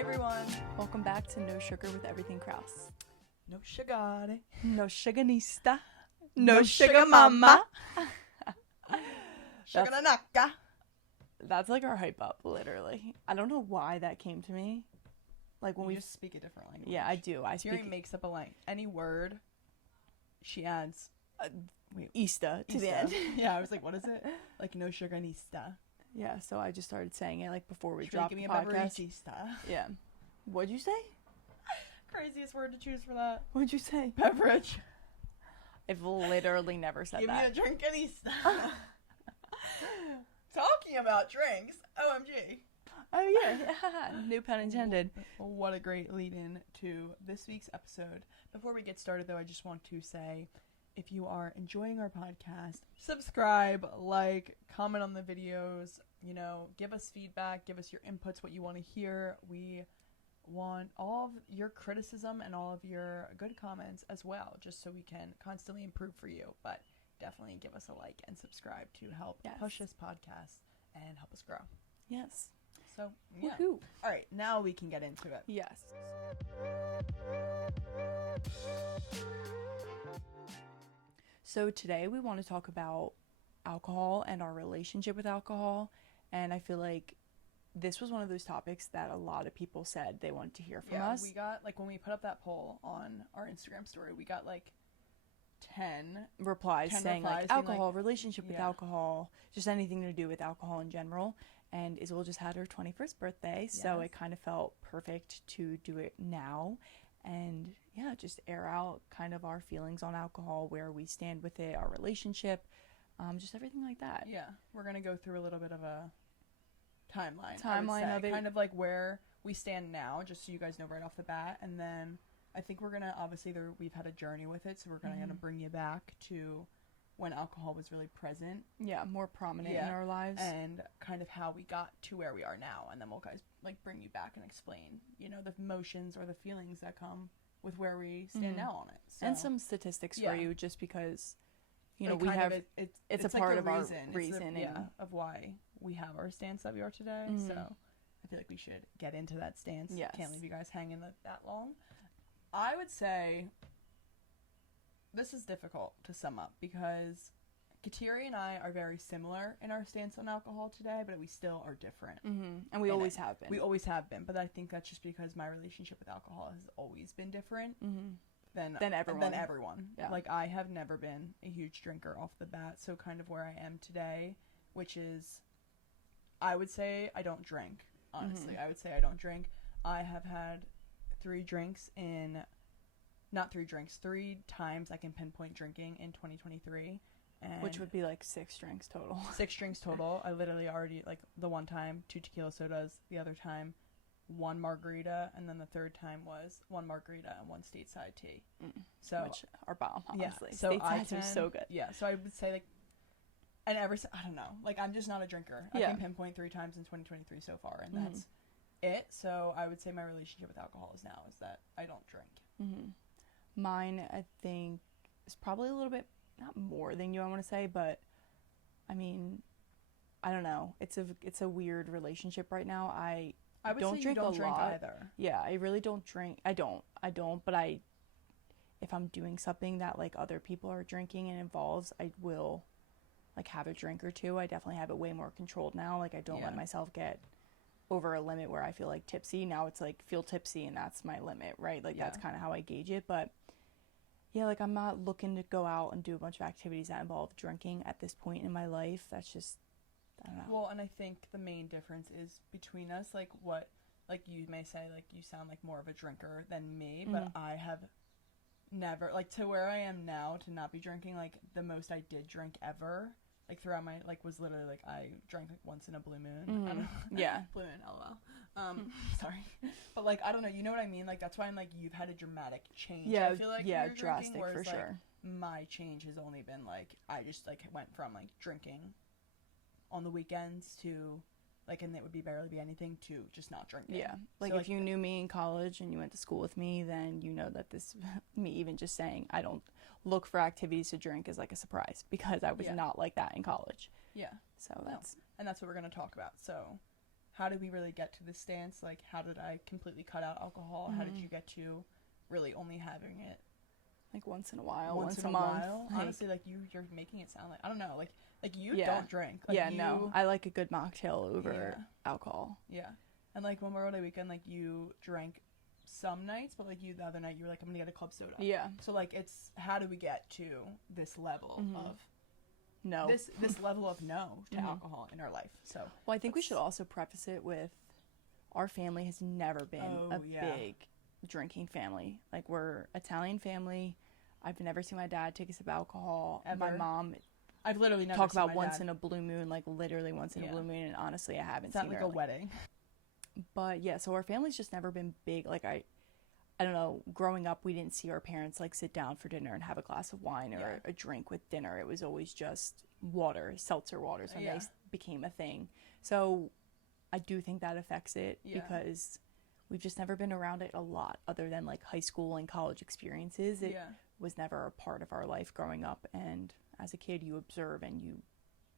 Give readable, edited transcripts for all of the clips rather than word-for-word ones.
everyone. Welcome back to No Sugar with Everything Kraus. No sugar. No sugarnista. No sugar mama. That's- Sugar naka. That's like our hype up, literally. I don't know why that came to me. Like when We we just speak a different language. Yeah, I do. I speak Tierney makes up a line. Any word, she adds. Ista to the end. Yeah, I was like, what is it? Like no sugar nista. Yeah, so I just started saying it like before we Should dropped give the me a podcast. bevericista. Yeah. What'd you say? Craziest word to choose for that. What'd you say? Beverage. I've literally never said Give that. me a drinkanista. Talking about drinks. OMG. Oh yeah. New pun intended. What a great lead in to this week's episode. Before we get started though, I just want to say, if you are enjoying our podcast, subscribe, like, comment on the videos, give us feedback, give us your inputs, what you want to hear. We want all of your criticism and all of your good comments as well, just so we can constantly improve for you. But definitely give us a like and subscribe to help push this podcast and help us grow. Yes. So, yeah. Woohoo. All right, now we can get into it. Yes. So today we want to talk about alcohol and our relationship with alcohol, and I feel like this was one of those topics that a lot of people said they wanted to hear from us. We got, when we put up that poll on our Instagram story, we got 10 replies 10 saying replies like saying, alcohol, relationship with yeah. alcohol, just anything to do with alcohol in general. And Isabel just had her 21st birthday, so Yes. it kind of felt perfect to do it now. And yeah, just air out kind of our feelings on alcohol, where we stand with it, our relationship, just everything like that. Yeah, we're going to go through a little bit of a timeline I would Timeline say. of it. Kind of like where we stand now, just so you guys know right off the bat. And then I think we're going to, obviously, we've had a journey with it, so we're going to bring you back to when alcohol was really present. Yeah, more prominent in our lives. And kind of how we got to where we are now. And then we'll guys bring you back and explain, the emotions or the feelings that come with where we stand now on it. So, And some statistics for you, just because, we kind have, of it's a like part the of our reason. It's reason. of why we have our stance that we are today. So I feel like we should get into that stance. Yes. Can't leave you guys hanging that long. I would say this is difficult to sum up because Kateri and I are very similar in our stance on alcohol today, but we still are different. And we always have been. We always have been, but I think that's just because my relationship with alcohol has always been different than everyone. Yeah. Like, I have never been a huge drinker off the bat, so kind of where I am today, which is, I would say I don't drink, honestly. I would say I don't drink. I have had 3 times I can pinpoint drinking in 2023. And which would be like 6 drinks total. 6 drinks total. I literally already, the one time, 2 tequila sodas, the other time, 1 margarita, and then the third time was 1 margarita and 1 stateside tea. So, which are bomb, honestly. Yeah, so Statesides are so good. Yeah, so I would say, and I don't know, I'm just not a drinker. I can pinpoint 3 times in 2023 so far, and that's it. So I would say my relationship with alcohol is that I don't drink. Mine, I think, is probably a little bit, not more than you, I want to say, but I mean, I don't know. It's a weird relationship right now. I would don't say drink you don't a drink lot. either. Yeah, I really don't drink. I don't, but if I'm doing something that other people are drinking and involves, I will have a drink or 2. I definitely have it way more controlled now. I don't let myself get over a limit where I feel tipsy. Now it's feel tipsy and that's my limit, right? That's kind of how I gauge it. But yeah, I'm not looking to go out and do a bunch of activities that involve drinking at this point in my life. That's just, I don't know. Well, and I think the main difference is between us, what you may say, you sound like more of a drinker than me, but I have never, to where I am now, to not be drinking, the most I did drink ever, throughout my, was literally, I drank, once in a blue moon. I don't know. Yeah. Blue moon, lol. Sorry. But, I don't know, you know what I mean? That's why I'm, you've had a dramatic change. Yeah, I feel like yeah, you're drastic, drinking, whereas, for sure. My change has only been, I just, went from, drinking on the weekends to, and it would barely be anything, to just not drinking. Yeah. So, if you knew me in college and you went to school with me, then you know that this, me even just saying I don't look for activities to drink is a surprise, because I was not like that in college. Yeah. So No. And that's what we're going to talk about. So how did we really get to this stance? Like, how did I completely cut out alcohol? How did you get to really only having it like once in a while, once once in a month. while? Like, Honestly, like you're making it sound like, I don't know, like you Yeah. don't drink. Like, yeah, you, no, I like a good mocktail over Yeah. alcohol. Yeah. And like Memorial Day weekend, like you drank some nights, but like you the other night you were like, I'm gonna get a club soda. Yeah, So like it's how do we get to this level of no. this level of no to Mhm. alcohol in our life? So Well, I think we let's- should also preface it with our family has never been Oh, a yeah. big drinking family. Like, we're Italian family. I've never seen my dad take a sip of alcohol. My Ever. mom I've literally never talk seen about my once dad. in a blue moon, like literally once in a Yeah. blue moon, and honestly, I haven't It's not seen like her. a wedding. But yeah, so our family's just never been big. Like, I don't know, growing up, we didn't see our parents like sit down for dinner and have a glass of wine or Yeah. a drink with dinner. It was always just water, seltzer waters when Yeah. they became a thing. So I do think that affects it Yeah. because we've just never been around it a lot other than like high school and college experiences. It Yeah. was never a part of our life growing up. And as a kid, you observe and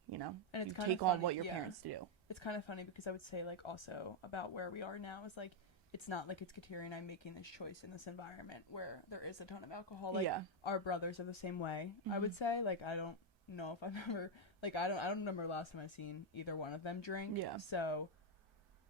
you know, And it's you kinda take on funny, what your yeah. parents do. It's kind of funny because I would say like also about where we are now is like it's not like it's Kateri and I making this choice in this environment where there is a ton of alcohol. Like Yeah. our brothers are the same way. I would say like I don't know if I've ever like I don't remember the last time I've seen either one of them drink. Yeah. So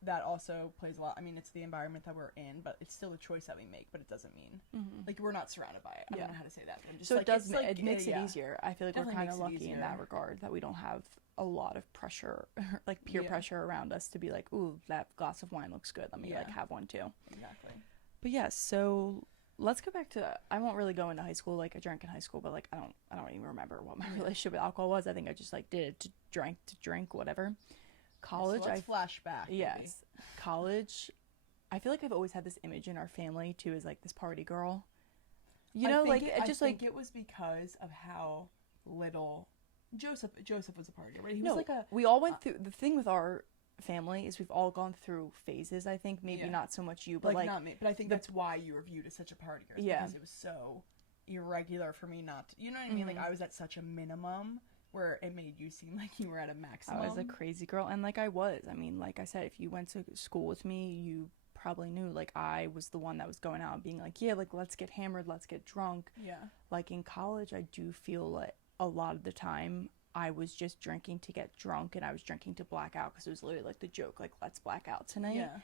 that also plays a lot. I mean, it's the environment that we're in, but it's still a choice that we make. But it doesn't mean like we're not surrounded by it. I Yeah. don't know how to say that. But I'm just So like, it does it's like, it makes yeah. it easier. I feel like Definitely we're kind of makes it lucky in easier. that regard that we don't have a lot of pressure, like peer Yeah. pressure around us to be like, ooh, that glass of wine looks good. Let me like Yeah. have one too. Exactly. But yeah, so let's go back to. I won't really go into high school. Like, I drank in high school, but like I don't even remember what my relationship with alcohol was. I think I just like did it to drink, whatever. College, So let's flash back. maybe. yes, college. I feel like I've always had this image in our family too as like this party girl. You know, like it just I like think it was because of how little Joseph was a party, right? He no, was like a we all went through the thing with our family is we've all gone through phases. I think maybe Yeah. not so much you, but like not me, but I think that's why you were viewed as such a party girl. Yeah. Because it was so irregular for me not to, you know what I mean? Like I was at such a minimum where it made you seem like you were at a maximum. I was a crazy girl, and like I was. I mean, like I said, if you went to school with me, you probably knew like I was the one that was going out and being like, yeah, like let's get hammered, let's get drunk. Yeah. Like in college, I do feel like a lot of the time I was just drinking to get drunk, and I was drinking to black out because it was literally like the joke, like let's black out tonight. Yeah.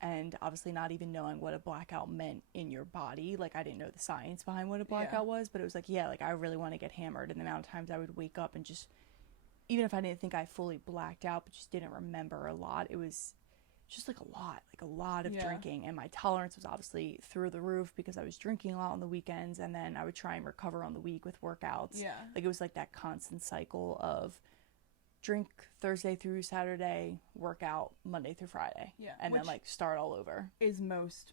And obviously not even knowing what a blackout meant in your body. Like I didn't know the science behind what a blackout was, but it was like, yeah, like I really want to get hammered. And the amount of times I would wake up and just, even if I didn't think I fully blacked out, but just didn't remember a lot, it was just like a lot of Yeah. drinking. And my tolerance was obviously through the roof because I was drinking a lot on the weekends, and then I would try and recover on the week with workouts. Yeah. Like it was like that constant cycle of drink Thursday through Saturday, workout Monday through Friday. Yeah. And then Which like start all over. is most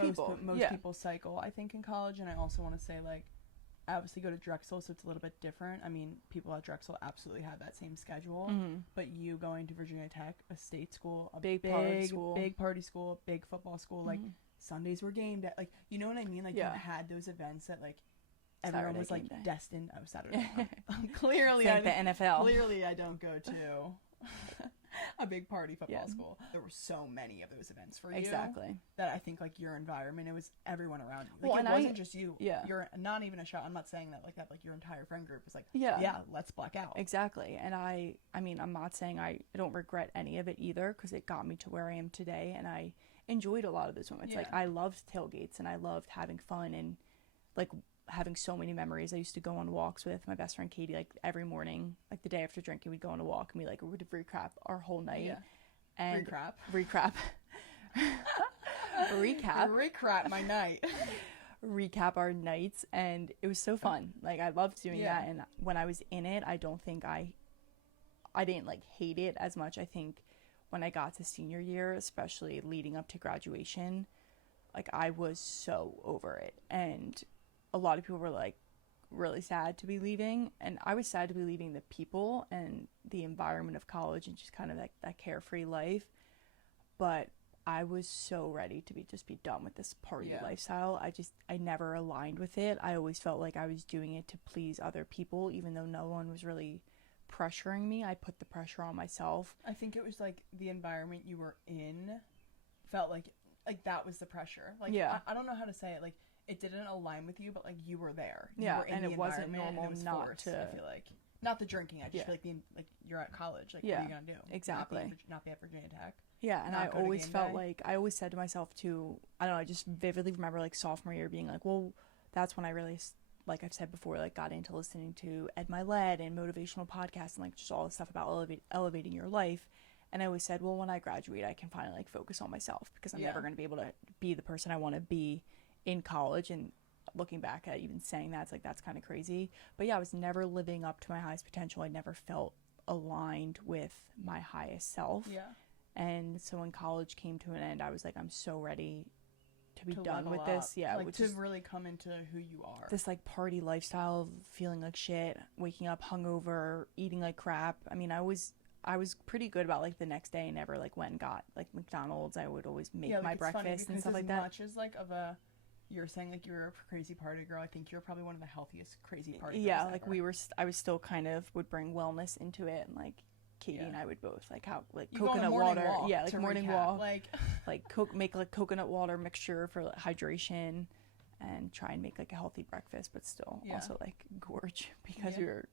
People. most yeah. people's cycle, I think, in college. And I also want to say, like, I obviously go to Drexel, so it's a little bit different. I mean, people at Drexel absolutely have that same schedule, but you going to Virginia Tech, a state school, a Big party school. big party school, big football school, like Sundays were game day, like, you know what I mean? Like, Yeah. you had those events that like everyone Saturday was like game day. destined. Oh, Saturday. clearly, It's like I the NFL. Clearly, I don't go to a big party football Yeah. school. There were so many of those events for you Exactly. that I think like your environment, it was everyone around you. Like, Well, it and wasn't just you. yeah. You're not even a shot. I'm not saying that like that. Like your entire friend group was like, Yeah. let's black out. Exactly. And I mean, I'm not saying I don't regret any of it either, because it got me to where I am today, and I enjoyed a lot of those moments. Like Yeah. I loved tailgates, and I loved having fun, and like having so many memories. I used to go on walks with my best friend Katie, like every morning, like the day after drinking, we'd go on a walk and we like would recap our whole night. Yeah. And Recap. Recap my night. recap our nights, and it was so fun. Like I loved doing Yeah. that, and when I was in it, I don't think I didn't like hate it as much. I think when I got to senior year, especially leading up to graduation, like I was so over it, and a lot of people were like really sad to be leaving, and I was sad to be leaving the people and the environment of college and just kind of like that carefree life, but I was so ready to be done with this party Yeah. lifestyle. I never aligned with it. I always felt like I was doing it to please other people, even though no one was really pressuring me. I put the pressure on myself. I think it was like the environment you were in felt like that was the pressure. Like, Yeah. I don't know how to say it. Like, it didn't align with you, but like you were there. You Yeah, were in and the it wasn't environment, and normal it was not forced, to- I feel like not the drinking. I just Yeah. feel like like you're at college. Like, Yeah, what are you gonna do? exactly. Not be at Virginia Tech. Yeah, and Not I go to always game felt day? like I always said to myself too. I don't know. I just vividly remember like sophomore year being like, well, that's when I really, like I've said before, like got into listening to Ed Milet and motivational podcasts and like just all the stuff about elevating your life. And I always said, well, when I graduate, I can finally like focus on myself because I'm Yeah. never going to be able to be the person I want to be in college. And looking back at even saying that, it's like that's kind of crazy. But yeah, I was never living up to my highest potential. I never felt aligned with my highest self. Yeah. And so when college came to an end, I was like, I'm so ready to be To done level with up. this. Yeah, Like which to is really come into who you are. this like party lifestyle of feeling like shit, waking up hungover, eating like crap. I mean, I was pretty good about like the next day. I never like went and got like McDonald's. I would always make yeah, like, my it's funny breakfast and because stuff like as that. much as like of a, you're saying like you're a crazy party girl. I think you're probably one of the healthiest crazy party girls. Yeah, like ever. I was still kind of would bring wellness into it, and like Katie Yeah. and I would both like how like You go on a coconut morning water. walk Yeah, like to morning recap, walk. Like Make like coconut water mixture for like, hydration, and try and make like a healthy breakfast, but still Yeah. also like gorge because Yeah. we were,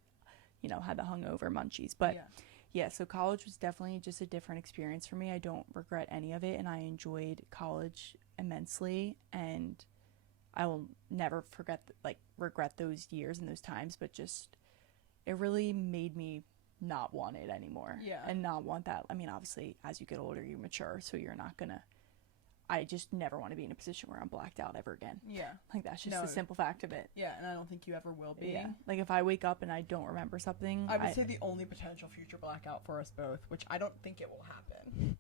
had the hungover munchies. But yeah, so college was definitely just a different experience for me. I don't regret any of it, and I enjoyed college immensely, and I will never regret those years and those times. But just it really made me not want it anymore. Yeah. And not want that. I mean, obviously, as you get older, you mature, so you're not gonna. I just never want to be in a position where I'm blacked out ever again. Yeah. Like that's just No. the simple fact of it. Yeah, and I don't think you ever will be. Yeah. Like if I wake up and I don't remember something, I would say the only potential future blackout for us both, which I don't think it will happen,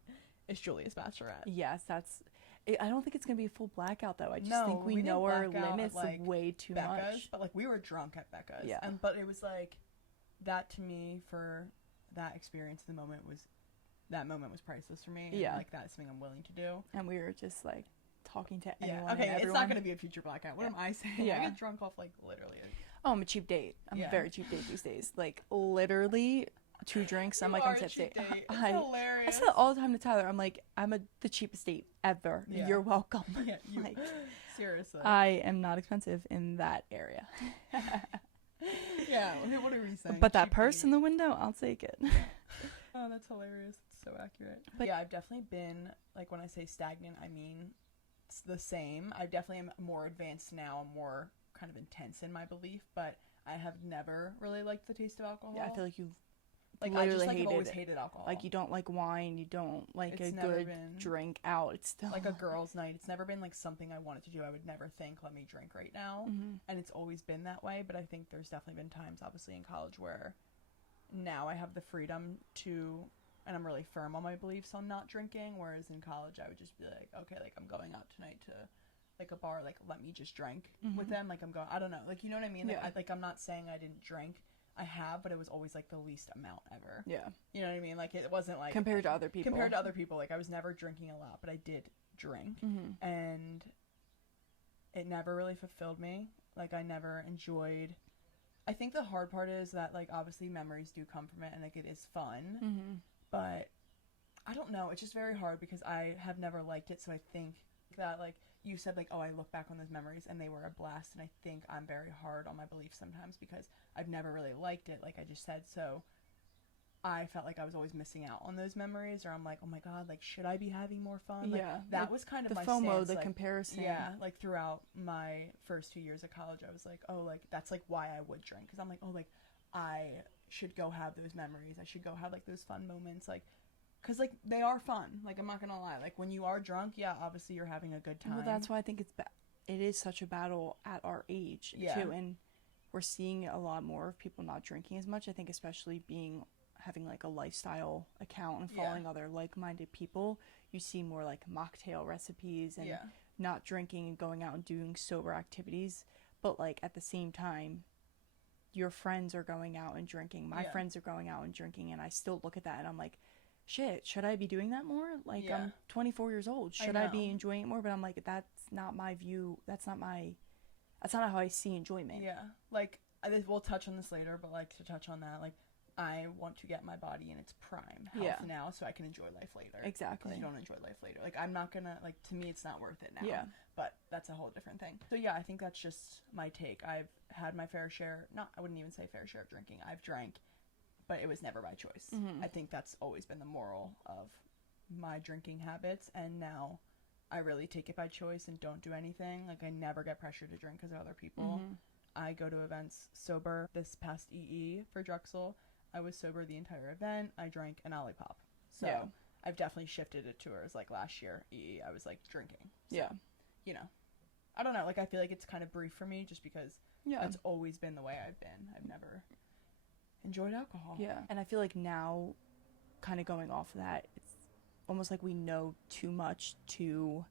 is Julia's Bachelorette. yes, I don't think it's gonna be a full blackout though. I just No, think we we didn't know our black out at, limits like, way too Becca's, much. but like we were drunk at Becca's. Yeah. But it was like that to me for that experience. That moment was priceless for me. And Yeah. like that's something I'm willing to do. And we were just like talking to Yeah. anyone. Okay, and it's everyone. not gonna be a future blackout. What Yeah. am I saying? Yeah. I get drunk off like literally. Oh, I'm a cheap date. I'm Yeah. a very cheap date these days. Like literally 2 drinks. I'm You like are on a tip cheap date. date. It's I hilarious. say that all the time to Tyler. I'm like, the cheapest date ever. Yeah. You're welcome. Yeah, you, Like, seriously. I am not expensive in that area. Yeah. What are we saying? But that Cheap purse date. in the window, I'll take it. Oh, that's hilarious. It's so accurate. But- yeah, I've definitely been, like, when I say stagnant, I mean it's the same. I definitely am more advanced now, more kind of intense in my belief, but I have never really liked the taste of alcohol. Yeah, I feel like you've like, literally I just, like, have hated always it. hated alcohol. Like you don't like wine, you don't like It's a never good been- drink out. It's still like a girl's night. It's never been, like, something I wanted to do. I would never think, let me drink right now. Mhm. And it's always been that way, but I think there's definitely been times, obviously, in college where now I have the freedom to, and I'm really firm on my beliefs on not drinking, whereas in college I would just be like, okay, like, I'm going out tonight to, like, a bar, like, let me just drink with them, like, I'm going, I don't know, like, you know what I mean? Like, Yeah. I'm not saying I didn't drink. I have, but it was always, like, the least amount ever. Yeah. You know what I mean? Like, it wasn't, like... Compared to other people. Compared to other people, like, I was never drinking a lot, but I did drink. Mhm. And it never really fulfilled me. Like, I never enjoyed... I think the hard part is that, like, obviously memories do come from it, and, like, it is fun. Mhm. But I don't know. It's just very hard because I have never liked it, so I think that, like, you said, like, oh, I look back on those memories, and they were a blast, and I think I'm very hard on my beliefs sometimes because I've never really liked it, like I just said, so... I felt like I was always missing out on those memories, or I'm like, oh my god, like, should I be having more fun? Like, Yeah, that like, was kind of The my FOMO, stance, the like, comparison. yeah, like, throughout my first 2 years of college, I was like, oh, like, that's, like, why I would drink, because I'm like, oh, like, I should go have those memories, I should go have, like, those fun moments, like, because, like, they are fun, like, I'm not gonna lie, like, when you are drunk, yeah, obviously you're having a good time. Well, that's why I think it is such a battle at our age, Yeah. too, and we're seeing a lot more of people not drinking as much. I think especially having like a lifestyle account and Yeah. following other like-minded people, you see more like mocktail recipes and Yeah. not drinking and going out and doing sober activities. But like at the same time, your friends are going out and drinking. My Yeah. friends are going out and drinking, and I still look at that and I'm like, shit, should I be doing that more? Like, Yeah. I'm 24 years old. I Should I be know. enjoying it more? But I'm like, that's not my view. That's not how I see enjoyment. Yeah, like, we'll touch on this later, but, like, to touch on that, like, I want to get my body in its prime health Yeah. now so I can enjoy life later. Exactly. Because you don't enjoy life later. Like, I'm not gonna, like, to me, it's not worth it now. Yeah. But that's a whole different thing. So, yeah, I think that's just my take. I've had my fair share, I wouldn't even say fair share of drinking. I've drank, but it was never by choice. Mhm. I think that's always been the moral of my drinking habits. And now I really take it by choice and don't do anything. Like, I never get pressured to drink because of other people. Mhm. I go to events sober. This past EE for Drexel, I was sober the entire event. I drank an Olipop. So Yeah. I've definitely shifted it towards, like, last year, EE, I was, like, drinking. So, Yeah. you know, I don't know. Like, I feel like it's kind of brief for me just because Yeah. that's always been the way I've been. I've never enjoyed alcohol. Yeah. And I feel like now, kind of going off of that, it's almost like we know too much to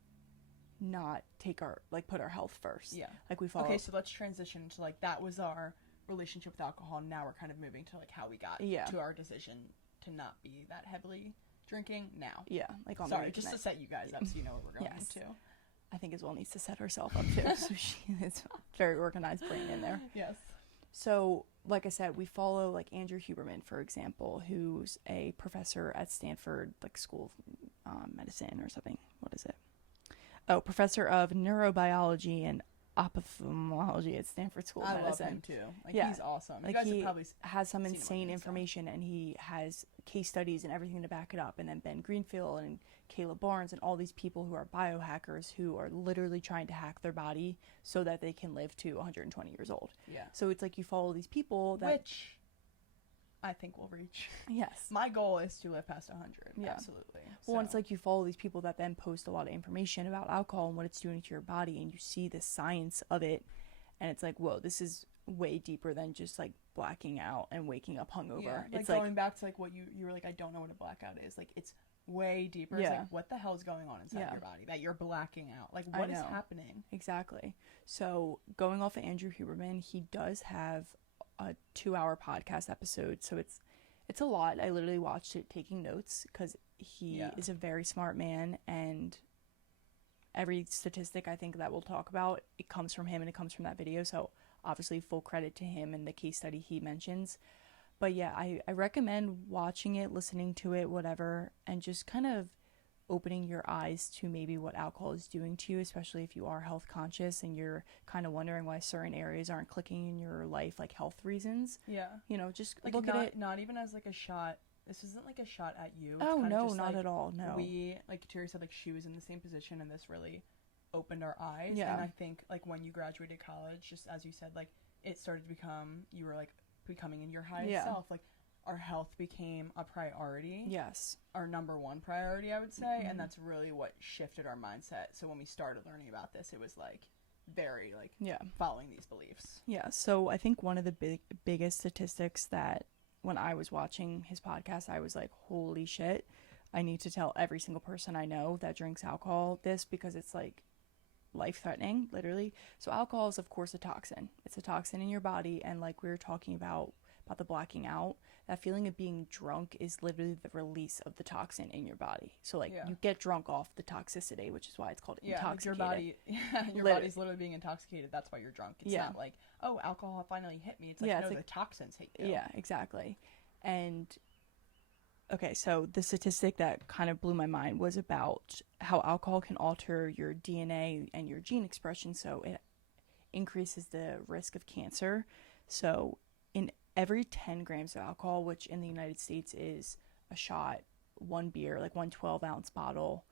not put our health first. Yeah. Like we follow. Okay, so let's transition to, like, that was our relationship with alcohol. Now we're kind of moving to, like, how we got Yeah. to our decision to not be that heavily drinking now. Yeah. Like on Sorry, the just to weeknight. set you guys up so you know what we're going Yes. into. I think Isabel needs to set herself up too. So she is very organized brain in there. Yes. So, like I said, we follow like Andrew Huberman, for example, who's a professor at Stanford, like School of Medicine or something. What is it? Oh, professor of neurobiology and ophthalmology at Stanford School of I love Medicine. him too. Like, Yeah. he's awesome. You Like guys he have probably has some seen him on insane Insta. information, and he has case studies and everything to back it up. And then Ben Greenfield and Caleb Barnes and all these people who are biohackers who are literally trying to hack their body so that they can live to 120 years old. Yeah. So it's like you follow these people that Which I think we'll reach. yes. My goal is to live past 100. Yeah. Absolutely. Well, and it's So, like you follow these people that then post a lot of information about alcohol and what it's doing to your body, and you see the science of it, and it's like, whoa, this is way deeper than just like blacking out and waking up hungover. yeah, like It's going like, back to like what you were like, I don't know what a blackout is. Like, it's way deeper. It's Yeah. like, what the hell is going on inside Yeah. your body that you're blacking out? Like, I what is know. happening? exactly. So going off of Andrew Huberman, he does have a 2-hour podcast episode, so it's a lot. I literally watched it taking notes because he Yeah. is a very smart man, and every statistic I think that we'll talk about, it comes from him and it comes from that video. So obviously full credit to him and the case study he mentions. But yeah, I recommend watching it, listening to it, whatever, and just kind of opening your eyes to maybe what alcohol is doing to you, especially if you are health conscious and you're kind of wondering why certain areas aren't clicking in your life, like health reasons. Yeah. You know, just Like, look not, at it. not even as like a shot. This isn't like a shot at you. It's Oh, kinda no, just, not like, at all. No. We, like Terry said, like, she was in the same position, and this really opened our eyes. Yeah. And I think, like, when you graduated college, just as you said, like, it started to become, you were, like, becoming in your highest Yeah. self. Like, our health became a priority. Yes. Our number one priority, I would say. Mhm. And that's really what shifted our mindset. So when we started learning about this, it was, like, very, like, Yeah. following these beliefs. Yeah. So I think one of the biggest statistics that when I was watching his podcast, I was like, holy shit, I need to tell every single person I know that drinks alcohol this, because it's like life threatening, literally. So alcohol is of course a toxin. It's a toxin in your body, and like we were talking about the blacking out, that feeling of being drunk is literally the release of the toxin in your body. So like Yeah. you get drunk off the toxicity, which is why it's called Yeah, like your intoxicated. body, yeah, your Literally. body's literally being intoxicated. That's why you're drunk. It's Yeah. not like, oh, alcohol finally hit me. It's like, Yeah, no, it's the like- toxins hit you. Yeah, exactly. And okay, so the statistic that kind of blew my mind was about how alcohol can alter your DNA and your gene expression, so it increases the risk of cancer. So in every 10 grams of alcohol, which in the United States is a shot, one beer, like 1 12-ounce bottle,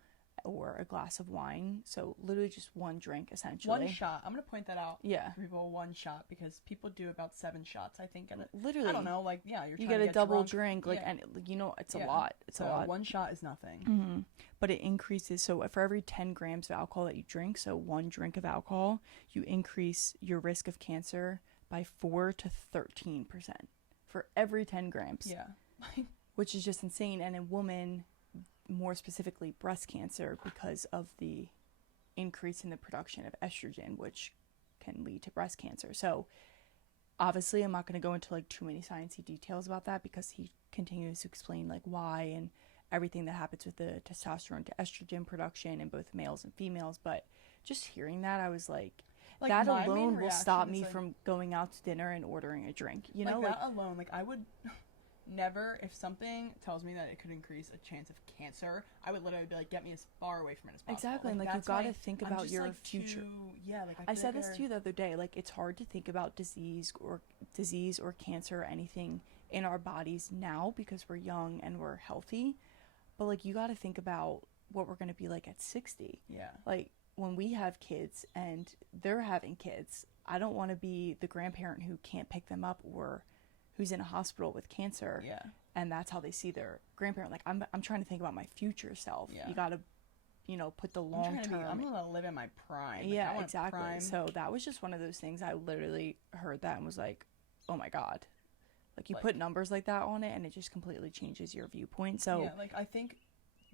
or a glass of wine, so literally just one drink essentially. One shot. I'm gonna point that out Yeah, for people. One shot, because people do about 7 shots, I think. And literally. I don't know, like, yeah, you're You trying get to a double drunk. drink, like, Yeah. and you know, it's a Yeah. lot. It's So a lot. one shot is nothing. Hmm. But it increases. So for every 10 grams of alcohol that you drink, so one drink of alcohol, you increase your risk of cancer by 4 to 13% for every 10 grams, Yeah. which is just insane. And in women, more specifically breast cancer, because of the increase in the production of estrogen, which can lead to breast cancer. So obviously I'm not going to go into like too many sciencey details about that, because he continues to explain like why and everything that happens with the testosterone to estrogen production in both males and females. But just hearing that, I was like Like, that my main alone will stop reaction is, me like- from going out to dinner and ordering a drink, you like know, that alone, like, I would never, if something tells me that it could increase a chance of cancer, I would literally be like, get me as far away from it as possible. Exactly, and like you that's gotta why think I'm about just, your like, future. Yeah, like I feel said like this to you the other day. Like, it's hard to think about disease or cancer or anything in our bodies now because we're young and we're healthy. But like, you got to think about what we're going to be like at 60. Yeah. Like, when we have kids and they're having kids, I don't want to be the grandparent who can't pick them up or who's in a hospital with cancer. Yeah. And that's how they see their grandparent. Like, I'm trying to think about my future self. Yeah. You got to, put the long term. I'm going to live in my prime. Like, Yeah, I want exactly. prime. So that was just one of those things. I literally heard that and was like, oh my God. Like, you put numbers like that on it and it just completely changes your viewpoint. So yeah, like, I think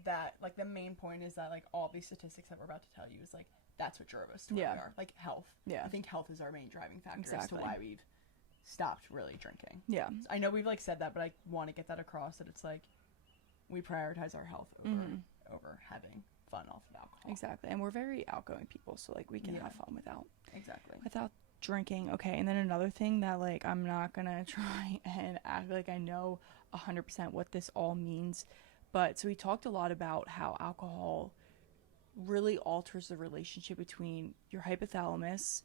that, like, the main point is that, like, all these statistics that we're about to tell you is, like, that's what drove us to where we are. Like, health. Yeah. I think health is our main driving factor as to Exactly. why we've stopped really drinking. yeah. I know we've, like, said that, but I want to get that across, that it's, like, we prioritize our health over having fun off of alcohol. Exactly. And we're very outgoing people, so like we can Yeah. have fun Exactly. without drinking. Okay. And then another thing that like I'm not gonna try and act like I know 100% what this all means, but so we talked a lot about how alcohol really alters the relationship between your hypothalamus,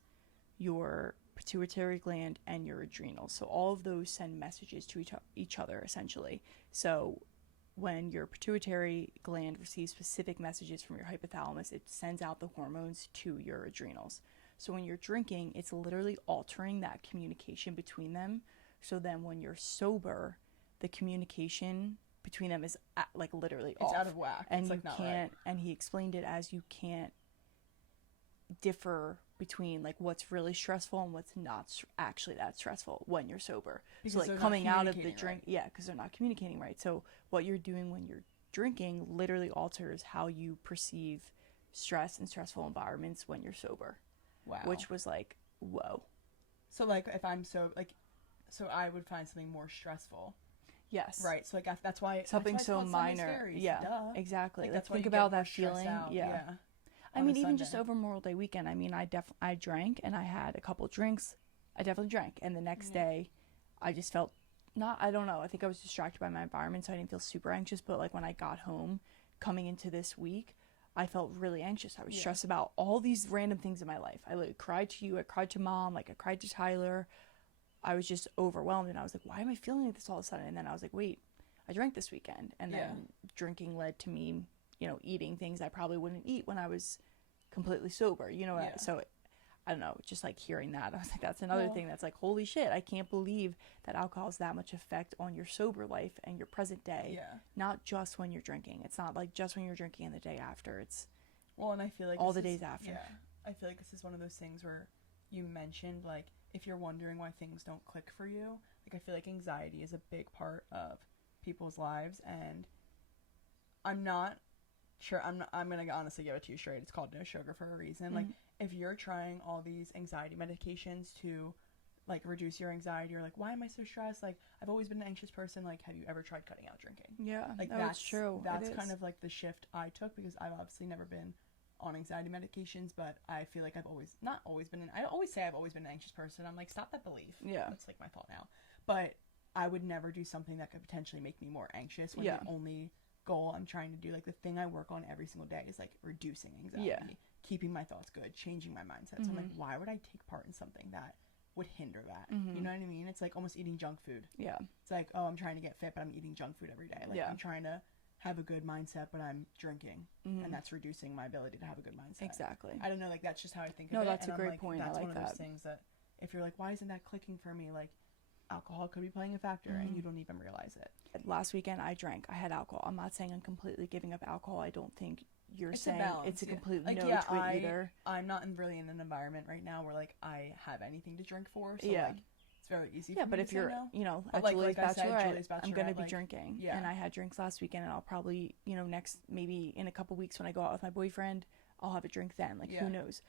your pituitary gland, and your adrenals. So all of those send messages to each other essentially. So when your pituitary gland receives specific messages from your hypothalamus, it sends out the hormones to your adrenals. So when you're drinking, it's literally altering that communication between them. So then when you're sober, the communication between them is like literally It's off. out of whack. And it's, you like, not can't, right. and he explained it as you can't differ between like what's really stressful and what's not actually that stressful when you're sober. Because so they're like not coming out of the communicating drink, right. yeah, because they're not communicating right. So what you're doing when you're drinking literally alters how you perceive stress and stressful environments when you're sober. Wow. Which was like, whoa. So, like, if I'm so I would find something more stressful. Yes. Right. So, like, that's why Something that's why so it's called Sunday minor. Scaries. Yeah. Duh. Exactly. Like, Like, that's why think you get about more that stressed feeling. out. Yeah. I on mean, a even just Sunday. over Memorial Day weekend. I mean, I drank and I had a couple drinks. I definitely drank, and the next day, I just felt I don't know. I think I was distracted by my environment, so I didn't feel super anxious. But like when I got home, coming into this week, I felt really anxious. I was stressed about all these random things in my life. I like cried to you. I cried to mom. Like I cried to Tyler. I was just overwhelmed, and I was like, why am I feeling like this all of a sudden? And then I was like, wait, I drank this weekend, and then drinking led to me, eating things I probably wouldn't eat when I was completely sober. So I don't know, just like hearing that, I was like, that's another thing that's like, holy shit, I can't believe that alcohol has that much effect on your sober life and your present day. Yeah. Not just when you're drinking. It's not like just when you're drinking and the day after. It's Well, and I feel like all this the is- days after. Yeah. I feel like this is one of those things where you mentioned, like, if you're wondering why things don't click for you, like, I feel like anxiety is a big part of people's lives, and I'm not sure, I'm gonna honestly give it to you straight, it's called no sugar for a reason. Like, if you're trying all these anxiety medications to, like, reduce your anxiety, or like, why am I so stressed? Like, I've always been an anxious person. Like, have you ever tried cutting out drinking? Yeah, Like, no, that's it's true. That's It kind is. of like the shift I took, because I've obviously never been on anxiety medications, but I feel like I've always not always been I always say I've always been an anxious person. I'm like, stop that belief. Yeah. That's like my fault now. But I would never do something that could potentially make me more anxious, when Yeah. the only goal I'm trying to do, like the thing I work on every single day, is like reducing anxiety, Yeah. keeping my thoughts good, changing my mindset. So I'm like, why would I take part in something that would hinder that? You know what I mean? It's like almost eating junk food. Yeah. It's like, oh, I'm trying to get fit, but I'm eating junk food every day. Like, Yeah. I'm trying to have a good mindset, but I'm drinking, and that's reducing my ability to have a good mindset. Exactly. I don't know, like, that's just how I think No, of it. that's and a I'm great like, point. I That's like one of those that. things that, if you're like, why isn't that clicking for me? Like, alcohol could be playing a factor, and you don't even realize it. Last weekend I drank. I had alcohol. I'm not saying I'm completely giving up alcohol. I don't think you're It's a saying balance, it's a yeah. complete Like, no yeah, to it either. I'm not really in an environment right now where, like, I have anything to drink for, so Yeah. like, it's very easy Yeah, for but me if to say you're, no. But at like Julie's I said, Bachelorette, Julie's I'm going to Bachelorette, be like, drinking. yeah. And I had drinks last weekend, and I'll probably, next, maybe in a couple weeks when I go out with my boyfriend, I'll have a drink then. Like, Yeah. who knows?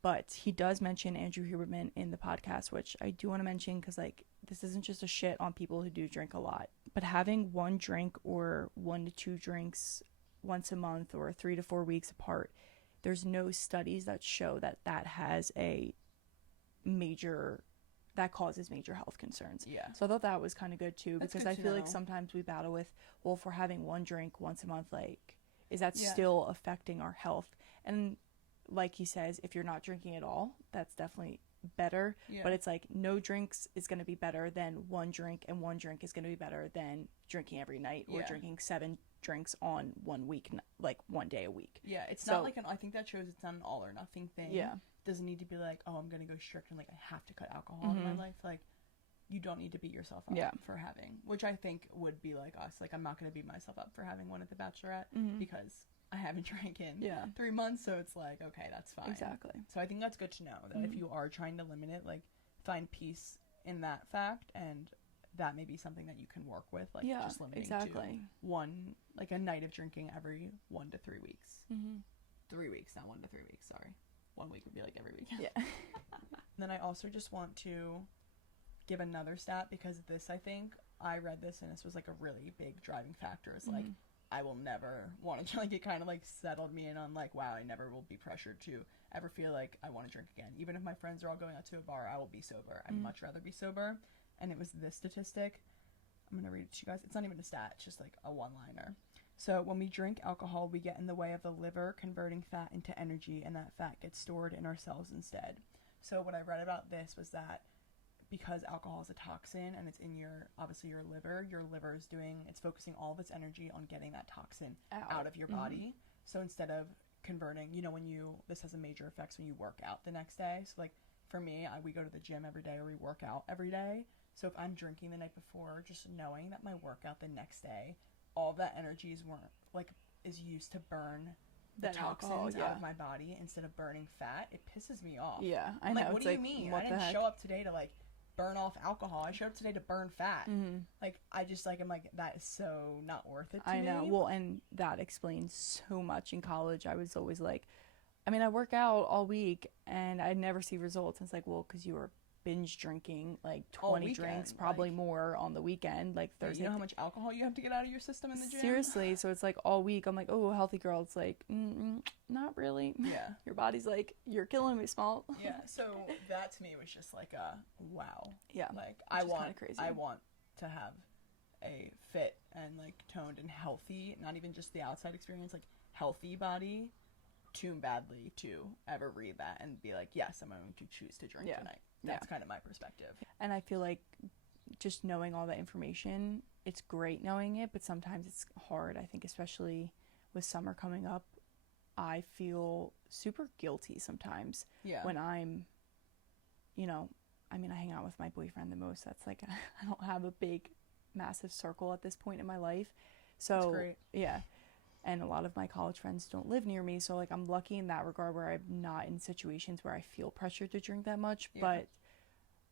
But he does mention Andrew Huberman in the podcast, which I do want to mention because, like, this isn't just a shit on people who do drink a lot. But having one drink or 1 to 2 drinks once a month or 3 to 4 weeks apart, there's no studies that show that that has a major that causes major health concerns. Yeah. So I thought that was kind of good too, That's because good I to feel like know. sometimes we battle with, well, if we're having one drink once a month, like, is that Yeah. still affecting our health? And like he says, if you're not drinking at all, that's definitely better. Yeah. But it's like no drinks is going to be better than one drink, and one drink is going to be better than drinking every night or Yeah. drinking 7 drinks on 1 week, like 1 day a week. Yeah, it's So- not like I think that shows it's not an all or nothing thing. Yeah. It doesn't need to be like, oh, I'm gonna go strict and like I have to cut alcohol out of my life. Like, you don't need to beat yourself up Yeah. for having, which I think would be like us. Like, I'm not gonna beat myself up for having one at the Bachelorette because I haven't drank in Yeah. 3 months, so it's like, okay, that's fine. Exactly. So I think that's good to know that if you are trying to limit it, like, find peace in that fact, and that may be something that you can work with, like Yeah, just limiting exactly. to one, like a night of drinking every 1 to 3 weeks. Mm-hmm. 3 weeks, not 1 to 3 weeks. Sorry, 1 week would be like every week. Yeah. And then I also just want to give another stat, because this, I think I read this and this was like a really big driving factor. Is like, I will never want to, like, it kind of like settled me in on like, wow, I never will be pressured to ever feel like I want to drink again. Even if my friends are all going out to a bar, I will be sober. I'd much rather be sober. And it was this statistic. I'm gonna read it to you guys. It's not even a stat, it's just like a one-liner. So when we drink alcohol, we get in the way of the liver converting fat into energy, and that fat gets stored in our cells instead. So what I read about this was that because alcohol is a toxin and it's in your, obviously your liver is doing, it's focusing all of its energy on getting that toxin out of your body. So instead of converting, you know, this has a major effects when you work out the next day. So like for me, we go to the gym every day, or we work out every day. So if I'm drinking the night before, just knowing that my workout the next day, all that energy is used to burn the That toxins alcohol, out yeah. of my body instead of burning fat. It pisses me off. Yeah, I I'm know. like, what It's do you like, mean? what I the didn't heck? show up today to like burn off alcohol. I showed up today to burn fat. Like, I just like, I'm like, that is so not worth it to I me. know. Well, and that explains so much. In college, I was always like, I mean, I work out all week and I'd never see results. And it's like, well, because you were binge drinking like All 20 weekend, drinks, probably like- more on the weekend, like Yeah, Thursday. you know how much alcohol you have to get out of your system in the gym? Seriously. So it's like all week, I'm like, oh, healthy girl. It's like, not really. Yeah. Your body's like, you're killing me, small. Yeah, so that to me was just like a wow. Yeah. Like, Which is kinda crazy. I want to have a fit and like toned and healthy, not even just the outside experience, like healthy body, too badly to ever read that and be like, yes, I'm going to choose to drink Yeah. tonight. That's kind of my perspective. And I feel like just knowing all that information, it's great knowing it, but sometimes it's hard. I think especially with summer coming up, I feel super guilty sometimes Yeah. when I'm, you know, I mean, I hang out with my boyfriend the most. That's like, I don't have a big, massive circle at this point in my life. So, That's great. yeah. And a lot of my college friends don't live near me. So, like, I'm lucky in that regard where I'm not in situations where I feel pressured to drink that much. Yeah. But,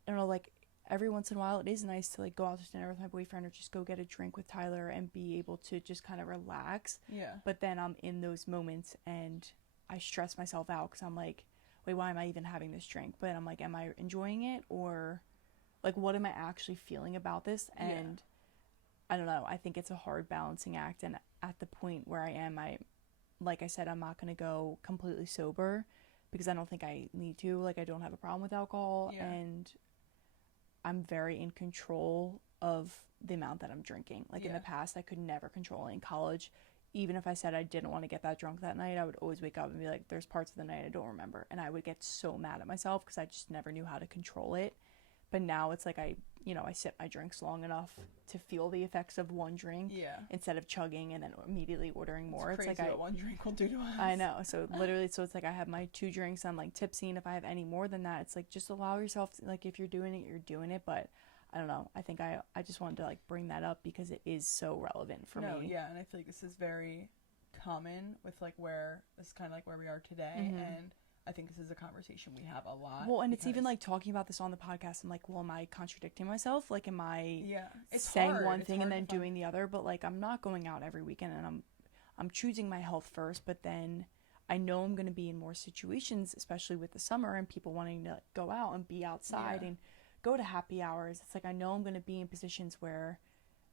I don't know, like, every once in a while, it is nice to, like, go out to dinner with my boyfriend or just go get a drink with Tyler and be able to just kind of relax. Yeah. But then I'm in those moments and I stress myself out because I'm like, wait, why am I even having this drink? But I'm like, am I enjoying it? Or, like, what am I actually feeling about this? Yeah. And I don't know. I think it's a hard balancing act. And at the point where I am, like I said, I'm not going to go completely sober because I don't think I need to. Like, I don't have a problem with alcohol. Yeah. And I'm very in control of the amount that I'm drinking. Like, in Yeah. the past, I could never control it. In college, even if I said I didn't want to get that drunk that night, I would always wake up and be like, there's parts of the night I don't remember. And I would get so mad at myself because I just never knew how to control it. But now it's like I sip my drinks long enough to feel the effects of one drink Yeah. instead of chugging and then immediately ordering more. It's crazy like what one drink will do to us. I know. So literally, so it's like I have my 2 drinks, I'm like tipsy, and if I have any more than that, it's like just allow yourself to, like, if you're doing it, you're doing it. But I don't know. I think I just wanted to like bring that up because it is so relevant for No, me. yeah, and I feel like this is very common with like this is kind of like where we are today, and I think this is a conversation we have a lot. Well, and it's even because- like talking about this on the podcast. I'm like, well, am I contradicting myself? Like, am I yeah, it's saying hard. one It's thing and hard then to find- doing the other? But like, I'm not going out every weekend, and I'm choosing my health first. But then I know I'm going to be in more situations, especially with the summer and people wanting to go out and be outside Yeah. and go to happy hours. It's like I know I'm going to be in positions where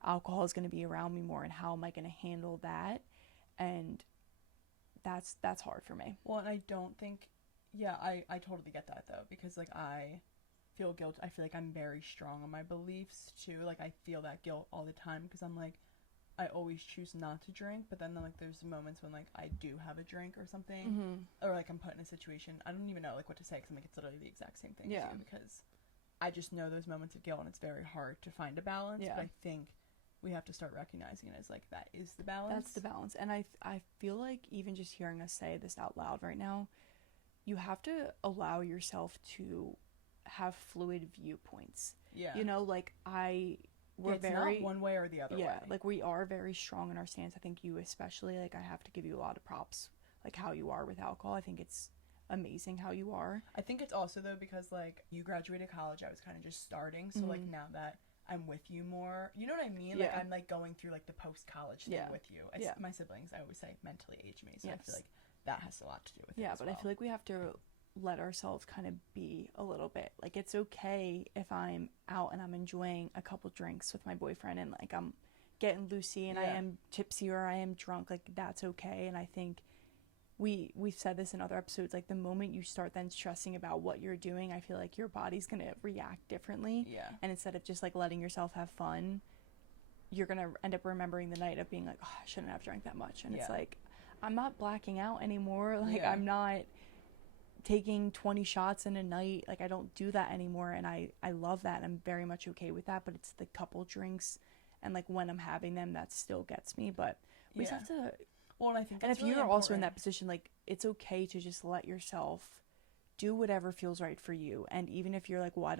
alcohol is going to be around me more, and how am I going to handle that? And that's hard for me. Well, and I don't think, yeah, I totally get that though, because like I feel guilt. I feel like I'm very strong on my beliefs too. Like I feel that guilt all the time because I'm like, I always choose not to drink, but then like there's moments when like I do have a drink or something, or like I'm put in a situation I don't even know like what to say because I'm like it's literally the exact same thing too, because I just know those moments of guilt and it's very hard to find a balance. But I think we have to start recognizing it as like that is the balance. That's the balance. And I feel like even just hearing us say this out loud right now, you have to allow yourself to have fluid viewpoints. Yeah. You know, like we're it's very not one way or the other way. Like we are very strong in our stance. I think you especially, like I have to give you a lot of props, like how you are with alcohol. I think it's amazing how you are. I think it's also though because like you graduated college, I was kind of just starting, so like now that I'm with you more, you know what I mean? Like I'm like going through like the post-college thing with you. My siblings, I always say, mentally age me, so I feel like that has a lot to do with it as but well. I feel like we have to let ourselves kind of be a little bit. Like it's okay if I'm out and I'm enjoying a couple drinks with my boyfriend and like I'm getting loosey and I am tipsy or I am drunk, like that's okay. And I think we've said this in other episodes, like the moment you start then stressing about what you're doing, I feel like your body's gonna react differently. And instead of just like letting yourself have fun, you're gonna end up remembering the night of being like, oh, I shouldn't have drank that much. And it's like, I'm not blacking out anymore. Like I'm not taking 20 shots in a night. Like I don't do that anymore, and I love that. I'm very much okay with that, but it's the couple drinks and like when I'm having them that still gets me. But we just have to, well, and I think and if really you're important. also in that position, like it's okay to just let yourself do whatever feels right for you. And even if you're like, well,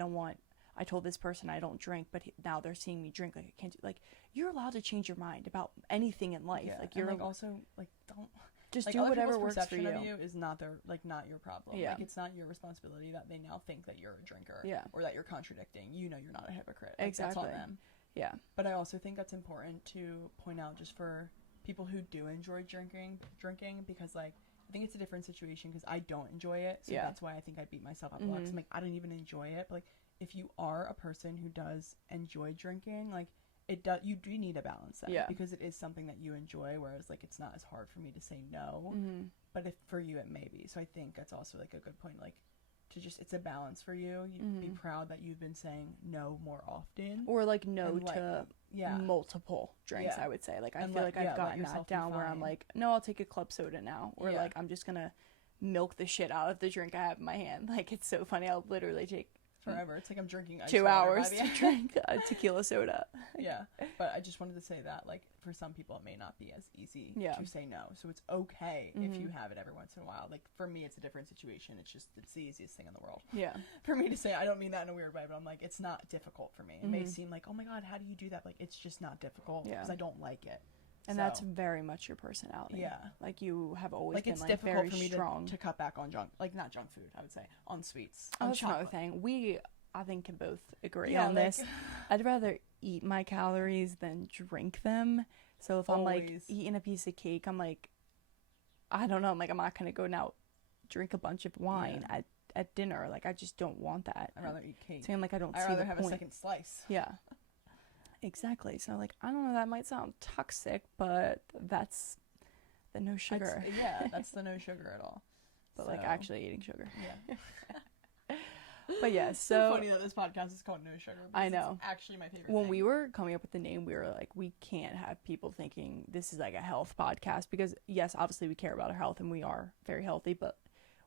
I told this person I don't drink, but now they're seeing me drink, like I can't do, like you're allowed to change your mind about anything in life. Like you're and, like also like don't just like, do whatever works for perception you. of you is not their not your problem. Like it's not your responsibility that they now think that you're a drinker or that you're contradicting. You know you're not a hypocrite. Like, Exactly. That's on them. Yeah. But I also think that's important to point out just for people who do enjoy drinking because like I think it's a different situation because I don't enjoy it, so that's why I think I beat myself up a lot. 'Cause I'm like I don't even enjoy it, but like if you are a person who does enjoy drinking, like you do need a balance then, because it is something that you enjoy, whereas like it's not as hard for me to say no, but if for you it may be. So I think that's also like a good point, like to just it's a balance for you. You be proud that you've been saying no more often, or like no and, like, to multiple drinks. I would say like I And feel like I've gotten yourself that down be where I'm fine. like, no, I'll take a club soda now, or like I'm just gonna milk the shit out of the drink I have in my hand. Like it's so funny, I'll literally take forever. It's like I'm drinking ice 2 water hours by the to end. drink a tequila soda. But I just wanted to say that like for some people it may not be as easy to say no, so it's okay if you have it every once in a while. Like for me it's a different situation. It's the easiest thing in the world for me to say. I don't mean that in a weird way, but I'm like it's not difficult for me. It may seem like, oh my god, how do you do that? Like it's just not difficult because I don't like it. And that's very much your personality. Like you have always like been it's like difficult very for me strong to cut back on not junk food, I would say, on sweets. Oh, on that's another chocolate. thing. I think can both agree Yeah, on like- this. I'd rather eat my calories than drink them. So if I'm like Always. eating a piece of cake, I'm like, I don't know, I'm like, I'm not gonna go now drink a bunch of wine at dinner. Like I just don't want that. I'd rather eat cake. So I'm like, I don't I'd see rather the have point. a second slice. Yeah. Exactly. So like, I don't know, that might sound toxic, but that's the no sugar. That's the no sugar at all. But like actually eating sugar. Yeah. But yeah, It's so so funny that this podcast is called No Sugar. I because know. It's actually my favorite when thing. we were coming up with the name, we were like, we can't have people thinking this is like a health podcast, because yes, obviously we care about our health and we are very healthy, but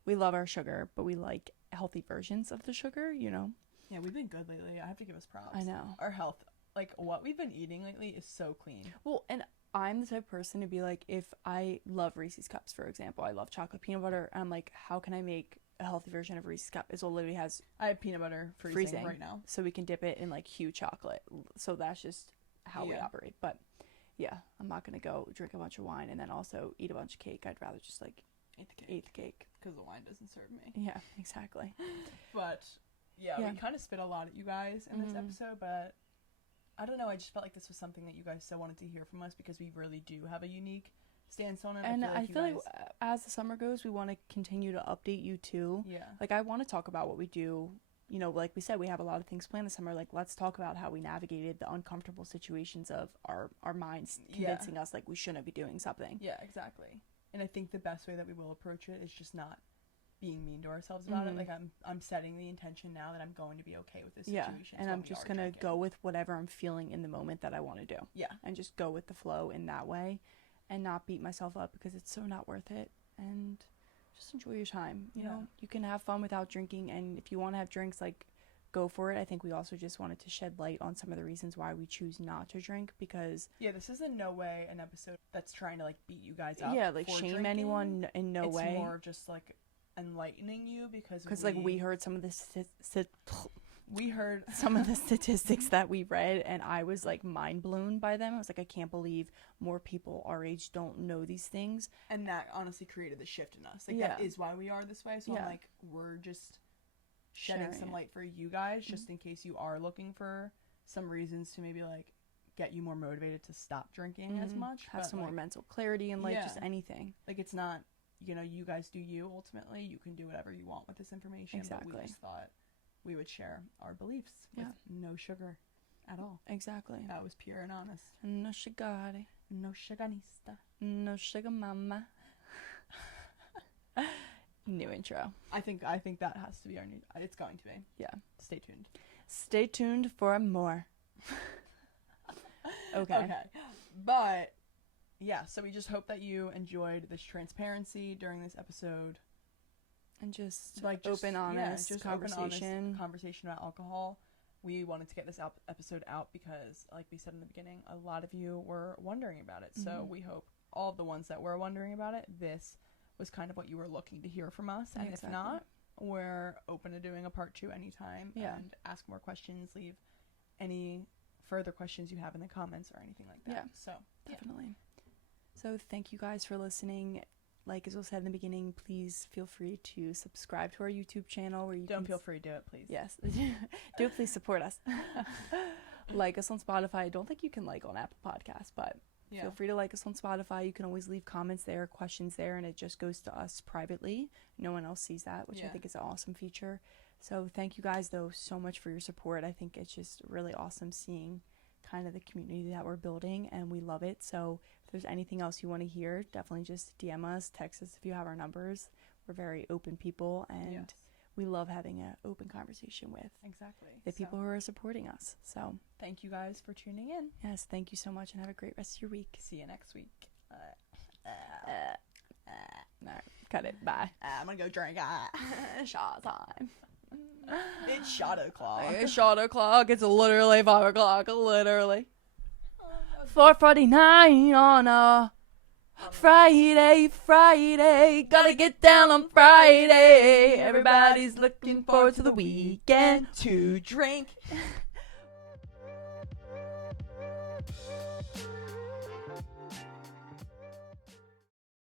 we love our sugar, but we like healthy versions of the sugar, you know? Yeah, we've been good lately. I have to give us props. I know. Our health, like what we've been eating lately is so clean. Well, and I'm the type of person to be like, if I love Reese's Cups, for example, I love chocolate peanut butter, and I'm like, how can I make a healthy version of Reese's Cup? It literally has I have peanut butter freezing right now. so we can dip it in like huge chocolate. So that's just how we operate. But yeah, I'm not gonna go drink a bunch of wine and then also eat a bunch of cake. I'd rather just like eat the cake. Because the wine doesn't serve me. Yeah, exactly. But yeah, we kind of spit a lot at you guys in this episode, but I don't know, I just felt like this was something that you guys still wanted to hear from us because we really do have a unique stance on it. And I feel like you as the summer goes, we want to continue to update you too. Yeah. Like I want to talk about what we do. You know, like we said, we have a lot of things planned this summer. Like let's talk about how we navigated the uncomfortable situations of our minds convincing us like we shouldn't be doing something. Yeah, exactly. And I think the best way that we will approach it is just not being mean to ourselves about it. Mhm. Like I'm setting the intention now that I'm going to be okay with this Yeah, situation. and so I'm we just are gonna drinking. go with whatever I'm feeling in the moment that I want to do, Yeah. and just go with the flow in that way, and not beat myself up because it's so not worth it. And just enjoy your time. You Yeah. know, you can have fun without drinking, and if you want to have drinks, like, go for it. I think we also just wanted to shed light on some of the reasons why we choose not to drink, because Yeah, this is in no way an episode that's trying to like beat you guys up. yeah, like for shame drinking. anyone in no it's way. more of just like enlightening you because Like we heard some of the we heard some of the statistics that we read, and I was like mind blown by them. I was like, I can't believe more people our age don't know these things. and that honestly created the shift in us. Like Yeah. that is why we are this way. So Yeah. I'm like, we're just shedding Sharing some it. light for you guys, just in case you are looking for some reasons to maybe like get you more motivated to stop drinking as Mhm. much. Have but, some more like, mental clarity in life, Yeah. just anything. Like it's not, you guys do you ultimately. You can do whatever you want with this information. But Exactly. we just thought we would share our beliefs with Yeah. no sugar at all. Exactly. That was pure and honest. No sugar, No sugarista. no sugar mama. New intro. I think that has to be our new. It's going to be. Yeah. Stay tuned. Stay tuned for more. Okay. But yeah, so we just hope that you enjoyed this transparency during this episode. And just Like open, honest open, conversation. honest conversation about alcohol. We wanted to get this episode out because, like we said in the beginning, a lot of you were wondering about it. So Mhm. we hope all of the ones that were wondering about it, this was kind of what you were looking to hear from us. And Exactly. if not, we're open to doing a part 2 anytime. Yeah. And ask more questions. Leave any further questions you have in the comments or anything like that. Yeah. So yeah. Definitely. So thank you guys for listening. Like as was said in the beginning, please feel free to subscribe to our YouTube channel where you Don't can feel free to do it, please. Yes. Do please support us. Like us on Spotify. I don't think you can like on Apple Podcasts, but Yeah. feel free to like us on Spotify. You can always leave comments there, questions there, and it just goes to us privately. No one else sees that, which I Yeah. think is an awesome feature. So thank you guys, though, so much for your support. I think it's just really awesome seeing kind of the community that we're building, and we love it. So if there's anything else you want to hear, definitely just DM us, text us if you have our numbers. We're very open people, and Yes. we love having an open conversation with Exactly. the So, people who are supporting us. So thank you guys for tuning in. yes, thank you so much, and have a great rest of your week. See you next week. No, cut it. Bye. I'm gonna go drink. Shot time. It's shot o'clock. It's shot o'clock. It's literally 5 o'clock. Literally. 4:49 on a Friday. Gotta get down on Friday. Everybody's looking forward to the weekend. To drink.